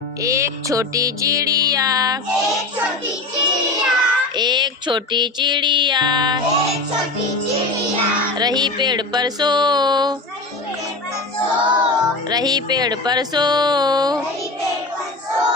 एक छोटी चिड़िया, एक छोटी चिड़िया, एक छोटी चिड़िया, एक छोटी चिड़िया, रही पेड़ पर सो, रही पेड़ पर सो, रही पेड़ पर सो,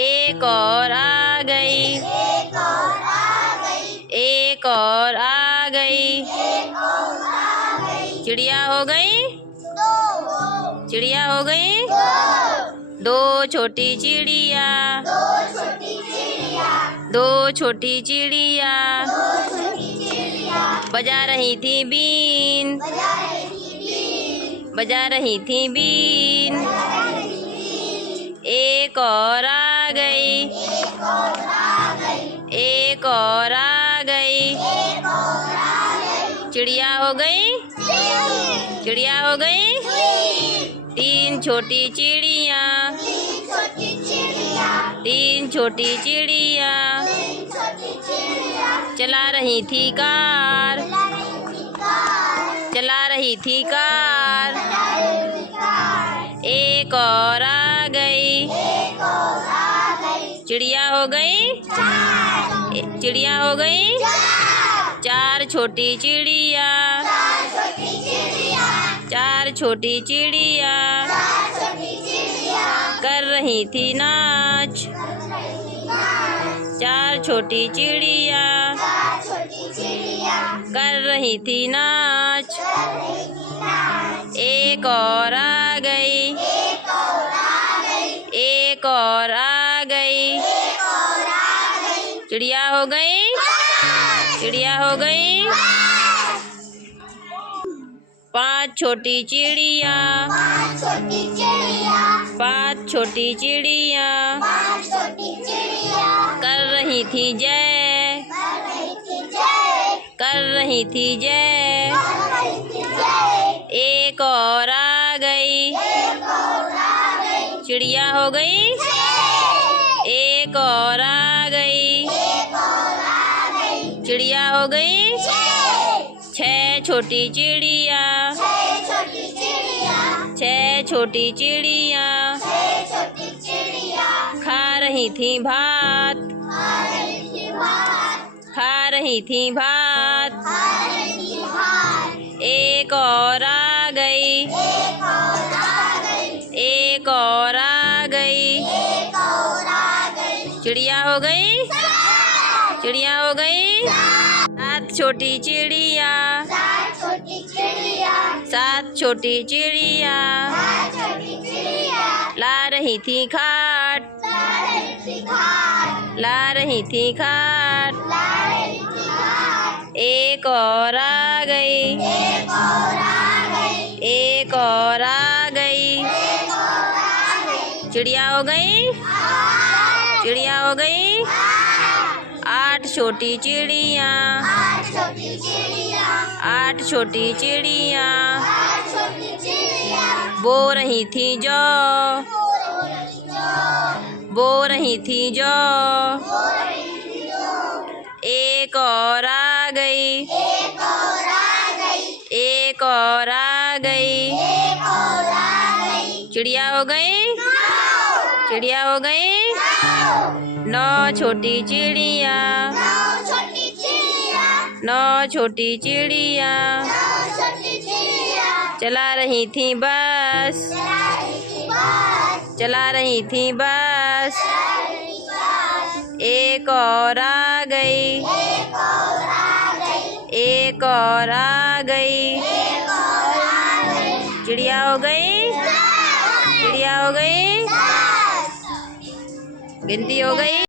एक और आ गई, एक और आ गई, एक और आ गई, एक और आ गई, चिड़िया हो गई, दो, चिड़िया हो गई, दो, दो छोटी चिड़िया, दो छोटी चिड़िया, दो छोटी चिड़िया, दो छोटी चिड़िया, बजा रही थी बीन, बजा रही थी बीन, बजा रही थी बीन, बजा रही थी बीन, एक और आ गई, एक और आ गई, एक और आ गई, एक और आ गई, चिड़िया हो गई, तीन, चिड़िया हो गई, तीन, तीन छोटी चिड़िया, तीन छोटी चिड़िया, तीन छोटी चिड़िया, तीन छोटी चिड़िया, चला रही थी कार, चला रही थी कार, चला रही थी कार, चला रही थी कार, एक और आ गई, एक और आ गई, चिड़िया हो गई, चार, चिड़िया हो गई, चार, चार छोटी चिड़िया, चार छोटी चिड़िया, चार छोटी चिड़िया, चार छोटी चिड़िया, कर रही थी नाच, कर रही थी नाच, चार छोटी चिड़िया, चार छोटी चिड़िया, कर रही थी नाच, कर रही थी नाच, एक और आ गई, एक और आ गई, एक और आ गई, एक और आ गई, चिड़िया हो गई, पाँच, चिड़िया हो गई, पांच छोटी चिड़िया, पाँच छोटी चिड़िया, पांच छोटी चिड़िया, पाँच छोटी चिड़िया, कर रही थी जय, कर रही थी जय, कर रही थी जय, कर रही थी जय, एक और आ गई, एक और आ गई, चिड़िया हो गई, छः, एक और आ गई, एक और आ गई, चिड़िया हो गई, छः, छह छोटी चिड़िया, छः छोटी चिड़िया, छह छोटी चिड़िया, छः छोटी चिड़िया, खा रही थी भात, खा रही थी भात, खा रही थी भात, खा रही थी भात, एक और आ गई, एक और आ गई, एक और आ गई, एक और आ गई, चिड़िया हो गई, सात, चिड़िया हो गई, सात छोटी चिड़िया, सात छोटी चिड़िया, सात छोटी चिड़िया, सात छोटी चिड़िया, ला रही थी खाट, ला रही थी खाट, ला रही थी खाट, ला रही थी खाट, एक और आ गई, एक और आ गई, एक और आ गई, एक और आ गई, चिड़िया हो गई, आठ, चिड़िया हो गई, आठ, आठ छोटी चिड़िया, आठ छोटी चिड़िया, आठ छोटी चिड़िया, आठ छोटी चिड़िया, बो रही थी जौ, बोल रही जो, बो रही थी जौ, बोल रही थी जो, एक और आ गई, एक और आ गई, एक और आ गई, एक और आ गई, चिड़िया हो गई, नौ, चिड़िया हो गई, नौ, नौ छोटी चिड़िया, नौ छोटी चिड़िया, नौ छोटी चिड़िया, नौ छोटी चिड़िया, चला रही थी बस, चला रही थी बस, चला रही थी बस, चला रही थी बस, एक और आ गई, एक और आ गई, एक और आ गई, एक और आ गई, चिड़िया हो गई, दस, चिड़िया हो गई, दस, गिनती हो गई।